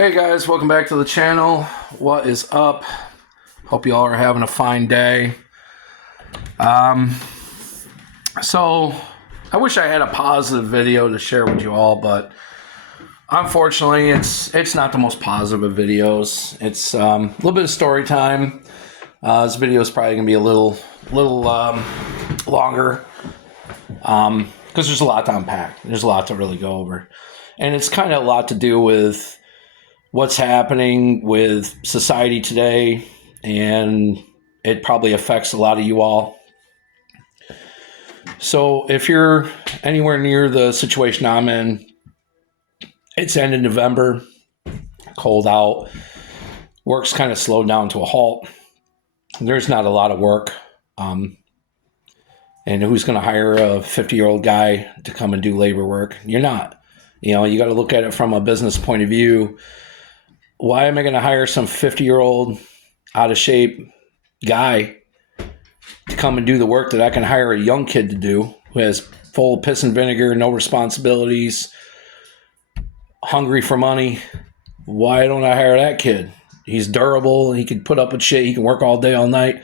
Hey guys, welcome back to the channel. What is up? Hope you all are having a fine day. So I wish I had a positive video to share with you all, but unfortunately it's not the most positive of videos. It's a little bit of story time. This video is probably gonna be a little longer because there's a lot to unpack. There's a lot to really go over, and it's kind of a lot to do with what's happening with society today, and it probably affects a lot of you all. So if you're anywhere near the situation I'm in, it's end of November, cold out, work's kind of slowed down to a halt. There's not a lot of work. And who's going to hire a 50-year-old guy to come and do labor work? You're not. You know, you got to look at it from a business point of view. Why am I going to hire some 50-year-old out of shape guy to come and do the work that I can hire a young kid to do, who has full piss and vinegar, no responsibilities, hungry for money? Why don't I hire that kid? He's durable. He can put up with shit. He can work all day, all night.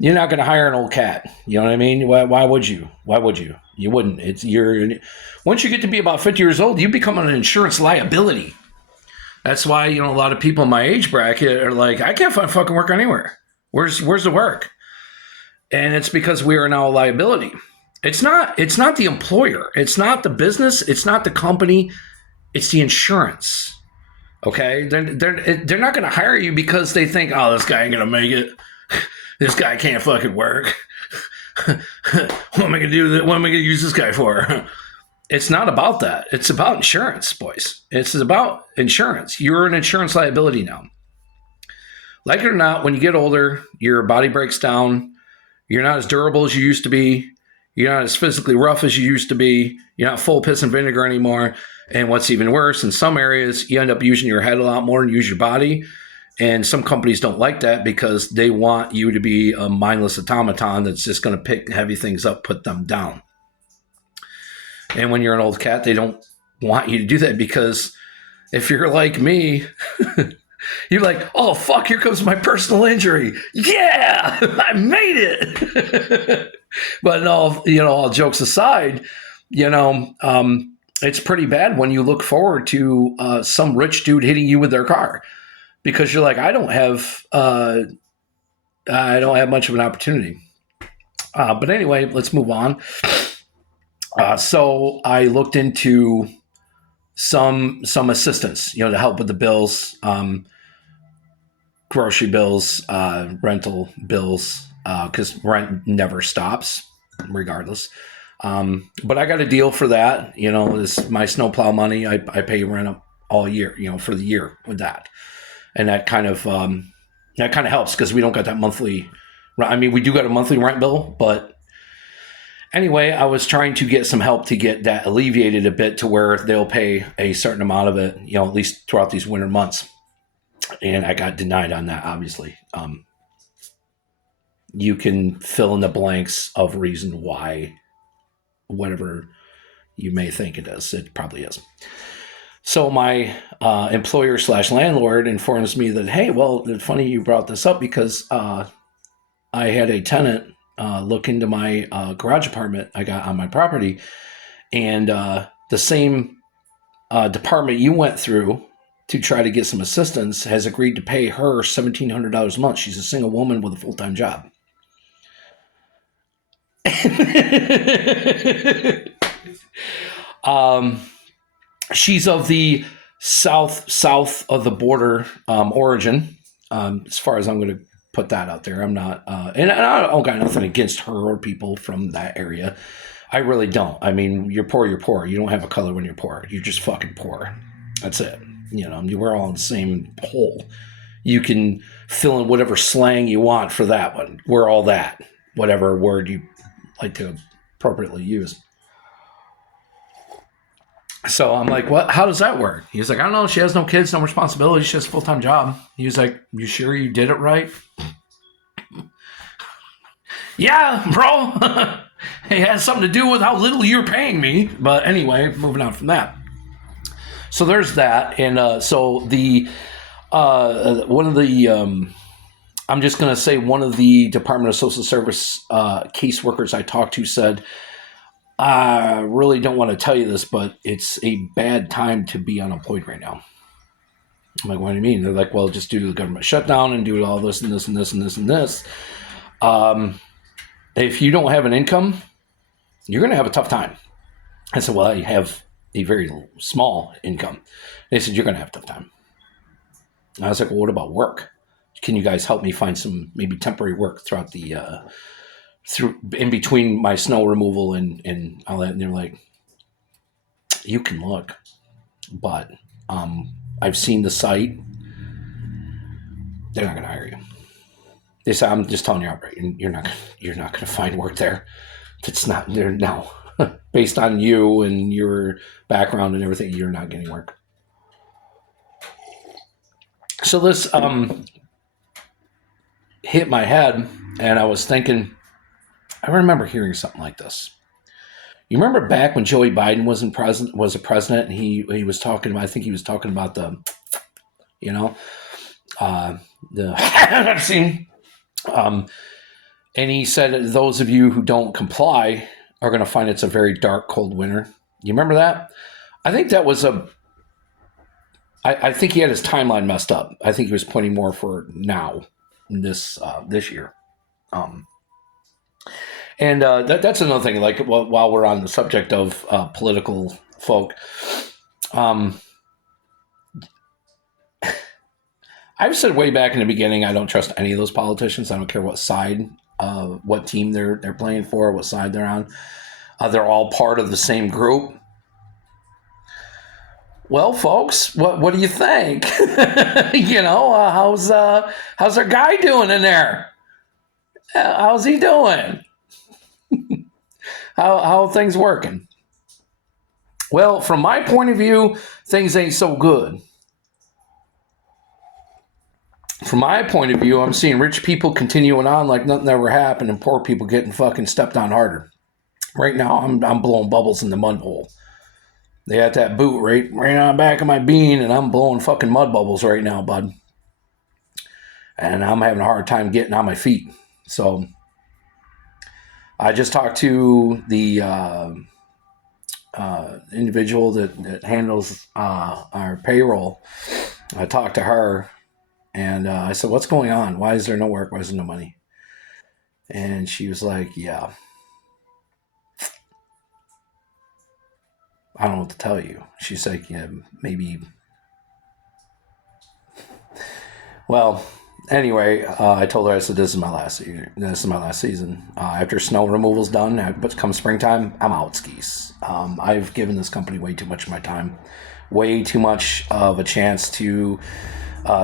You're not going to hire an old cat. You know what I mean? Why would you? Why would you? You wouldn't. Once you get to be about 50 years old, you become an insurance liability. That's why, a lot of people in my age bracket are like, I can't find fucking work anywhere. Where's the work? And it's because we are now a liability. It's not the employer. It's not the business. It's not the company. It's the insurance. Okay? They're not going to hire you because they think, oh, this guy ain't going to make it. This guy can't fucking work. What am I going to do? What am I going to use this guy for? It's not about that. It's about insurance, boys. It's about insurance. You're an insurance liability now. Like it or not, when you get older, your body breaks down. You're not as durable as you used to be. You're not as physically rough as you used to be. You're not full piss and vinegar anymore. And what's even worse, in some areas, you end up using your head a lot more and use your body. And some companies don't like that because they want you to be a mindless automaton that's just going to pick heavy things up, put them down. And when you're an old cat, they don't want you to do that, because if you're like me, you're like, oh, fuck, here comes my personal injury. Yeah, I made it. But all jokes aside, it's pretty bad when you look forward to some rich dude hitting you with their car, because you're like, I don't have much of an opportunity. But anyway, let's move on. So I looked into some assistance, to help with the bills, grocery bills, rental bills, because rent never stops regardless. But I got a deal for that. This my snowplow money. I pay rent all year, for the year with that. And that kind of helps, because we don't got that monthly. I mean, we do got a monthly rent bill, but anyway, I was trying to get some help to get that alleviated a bit, to where they'll pay a certain amount of it, at least throughout these winter months. And I got denied on that, obviously. You can fill in the blanks of reason why, whatever you may think it is. It probably is. So my employer/landlord informs me that, hey, well, it's funny you brought this up, because I had a tenant look into my garage apartment I got on my property, and the same department you went through to try to get some assistance has agreed to pay her $1,700 a month. She's a single woman with a full-time job. She's of the south of the border origin, as far as I'm going to put that out there. I'm not, and I don't got nothing against her or people from that area. I really don't. I mean, you're poor, you're poor. You don't have a color when you're poor. You're just fucking poor. That's it. We're all in the same hole. You can fill in whatever slang you want for that one. We're all that. Whatever word you like to appropriately use. So I'm like, what? How does that work? He's like, I don't know. She has no kids, no responsibilities. She has a full-time job. He was like, you sure you did it right? Yeah, bro. It has something to do with how little you're paying me. But anyway, moving on from that. So there's that. And so the one of the I'm just going to say one of the Department of Social Service caseworkers I talked to said, I really don't want to tell you this, but it's a bad time to be unemployed right now. I'm like, what do you mean? They're like, well, just due to the government shutdown and due to all this and this and this and this and this. If you don't have an income, you're going to have a tough time. I said, well, I have a very small income. They said, you're going to have a tough time. And I was like, well, what about work? Can you guys help me find some maybe temporary work throughout the through in between my snow removal and all that? And they're like, you can look, but I've seen the site. They're not going to hire you. They said, I'm just telling you outright, you're not going to find work there. It's not there now. Based on you and your background and everything, you're not getting work. So this hit my head, and I was thinking, I remember hearing something like this. You remember back when Joey Biden was a president, and he was talking about, I think he was talking about the vaccine, and he said, those of you who don't comply are going to find it's a very dark, cold winter. You remember that? I think that was I think he had his timeline messed up. I think he was pointing more for now, this year. That's another thing. Like, while we're on the subject of political folk, I've said way back in the beginning, I don't trust any of those politicians. I don't care what side, what team they're playing for, what side they're on. They're all part of the same group. Well, folks, what do you think? How's our guy doing in there? How's he doing? how are things working? Well, from my point of view, things ain't so good. From my point of view, I'm seeing rich people continuing on like nothing ever happened, and poor people getting fucking stepped on harder. Right now, I'm blowing bubbles in the mud hole. They had that boot right on the back of my bean, and I'm blowing fucking mud bubbles right now, bud. And I'm having a hard time getting on my feet. So I just talked to the individual that handles our payroll. I talked to her, and I said, what's going on? Why is there no work? Why is there no money? And she was like, yeah, I don't know what to tell you. She's like, yeah, maybe. Well, anyway, I told her, I said, this is my last year. This is my last season. After snow removal's done, but come springtime, I'm out skis. I've given this company way too much of my time, way too much of a chance to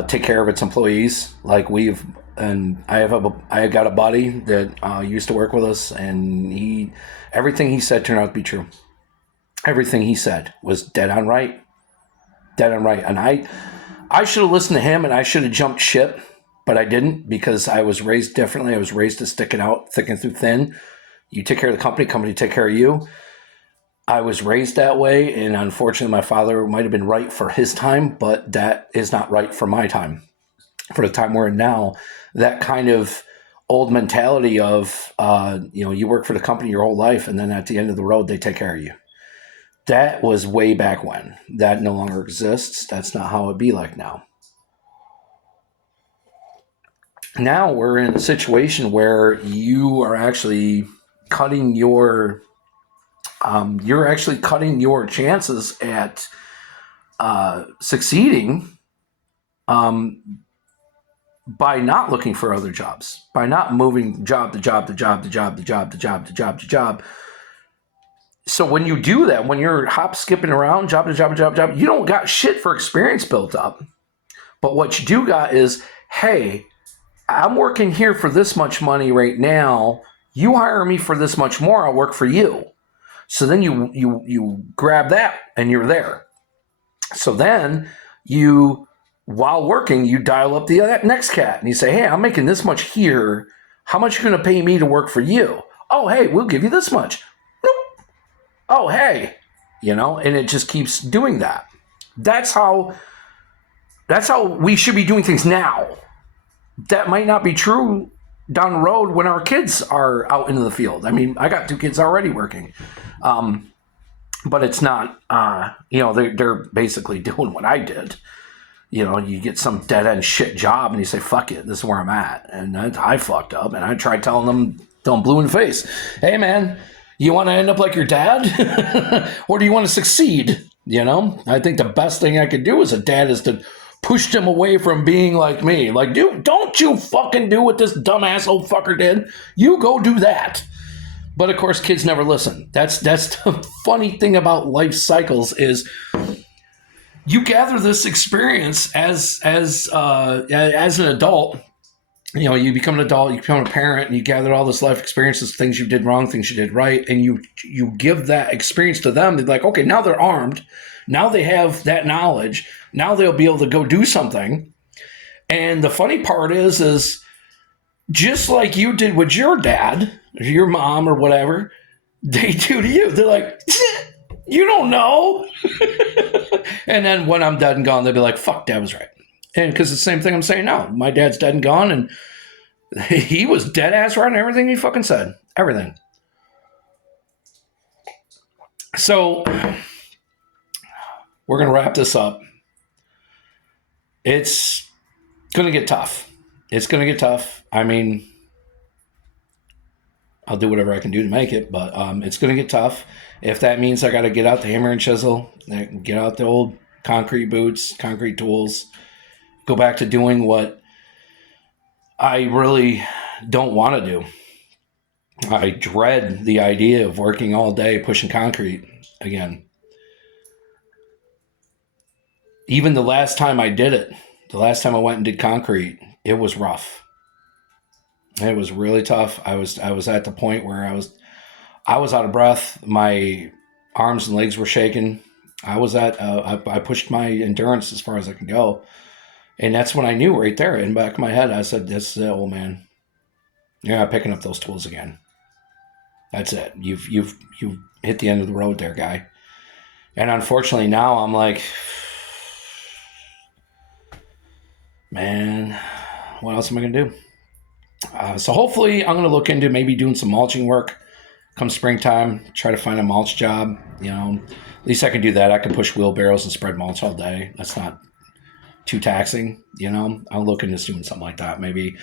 take care of its employees. Like I got a buddy that used to work with us, and everything he said turned out to be true. Everything he said was dead on right. And I should have listened to him, and I should have jumped ship, but I didn't, because I was raised differently. I was raised to stick it out thick and through thin. You take care of the company take care of you. I was raised that way, and unfortunately my father might have been right for his time, but that is not right for my time. For the time we're in now, that kind of old mentality of, you work for the company your whole life, and then at the end of the road, they take care of you. That was way back when. That no longer exists. That's not how it'd be like now. Now we're in a situation where you are actually cutting your chances at succeeding by not looking for other jobs, by not moving job to job to job to job to job to job to job to job. So when you do that, when you're hop skipping around job to job to job to job, you don't got shit for experience built up. But what you do got is, hey, I'm working here for this much money right now. You hire me for this much more, I'll work for you. So then you grab that and you're there. So then while working, you dial up the next cat and you say, hey, I'm making this much here. How much are you going to pay me to work for you? Oh, hey, we'll give you this much. Oh, hey, and it just keeps doing that. That's how we should be doing things now. That might not be true down the road when our kids are out into the field. I mean, I got 2 kids already working. But it's not, they're basically doing what I did. You get some dead end shit job and you say, fuck it, this is where I'm at. And I fucked up and I tried telling them blue in the face, hey man, you want to end up like your dad? Or do you want to succeed? I think the best thing I could do as a dad is to push them away from being like me. Like, dude, don't you fucking do what this dumbass old fucker did. You go do that. But of course, kids never listen. That's the funny thing about life cycles is you gather this experience as an adult. You become an adult, you become a parent, and you gather all this life experiences, things you did wrong, things you did right, and you give that experience to them. They're like, okay, now they're armed. Now they have that knowledge. Now they'll be able to go do something. And the funny part is just like you did with your dad, or your mom, or whatever, they do to you. They're like, you don't know. And then when I'm dead and gone, they'll be like, fuck, Dad was right. And because it's the same thing I'm saying now. My dad's dead and gone, and he was dead ass right on everything he fucking said. Everything. So we're going to wrap this up. It's going to get tough. It's going to get tough. I mean, I'll do whatever I can do to make it, but it's going to get tough. If that means I got to get out the hammer and chisel, get out the old concrete boots, concrete tools, go back to doing what I really don't want to do. I dread the idea of working all day pushing concrete again. Even the last time I did it, the last time I went and did concrete, it was rough. It was really tough. I was at the point where I was out of breath. My arms and legs were shaking. I pushed my endurance as far as I could go. And that's when I knew right there in the back of my head, I said, this is it, old man. You're not picking up those tools again. That's it. You've hit the end of the road there, guy. And unfortunately now I'm like, man, what else am I going to do? So hopefully I'm going to look into maybe doing some mulching work come springtime, try to find a mulch job. At least I can do that. I can push wheelbarrows and spread mulch all day. That's not too taxing. I'll look into doing something like that. Maybe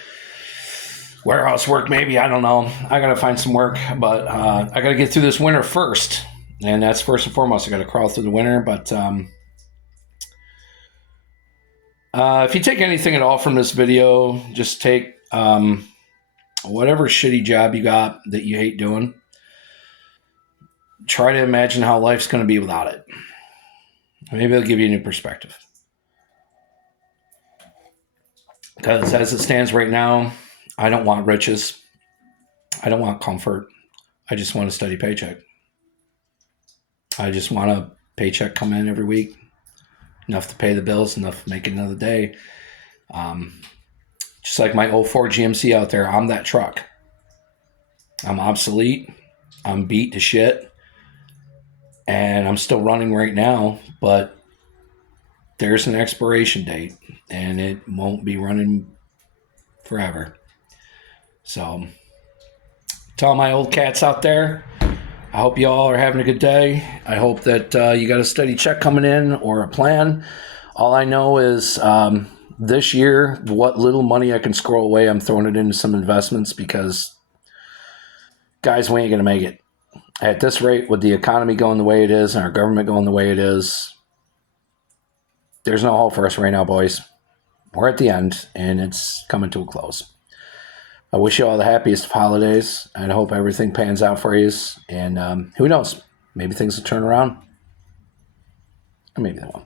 warehouse work, maybe. I don't know. I got to find some work, but I got to get through this winter first. And that's first and foremost. I got to crawl through the winter. But if you take anything at all from this video, just take whatever shitty job you got that you hate doing. Try to imagine how life's going to be without it. Maybe it'll give you a new perspective. Because as it stands right now, I don't want riches. I don't want comfort. I just want a steady paycheck. I just want a paycheck come in every week. Enough to pay the bills, enough to make it another day. Just like my 04 GMC out there, I'm that truck. I'm obsolete. I'm beat to shit. And I'm still running right now, but there's an expiration date and it won't be running forever. So, to all my old cats out there, I hope you all are having a good day. I hope that you got a steady check coming in or a plan. All I know is this year, what little money I can squirrel away, I'm throwing it into some investments because, guys, we ain't going to make it. At this rate, with the economy going the way it is and our government going the way it is, there's no hope for us right now, boys. We're at the end, and it's coming to a close. I wish you all the happiest of holidays, and I hope everything pans out for you. And who knows? Maybe things will turn around. Or maybe they won't.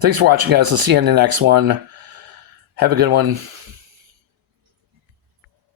Thanks for watching, guys. I'll see you in the next one. Have a good one.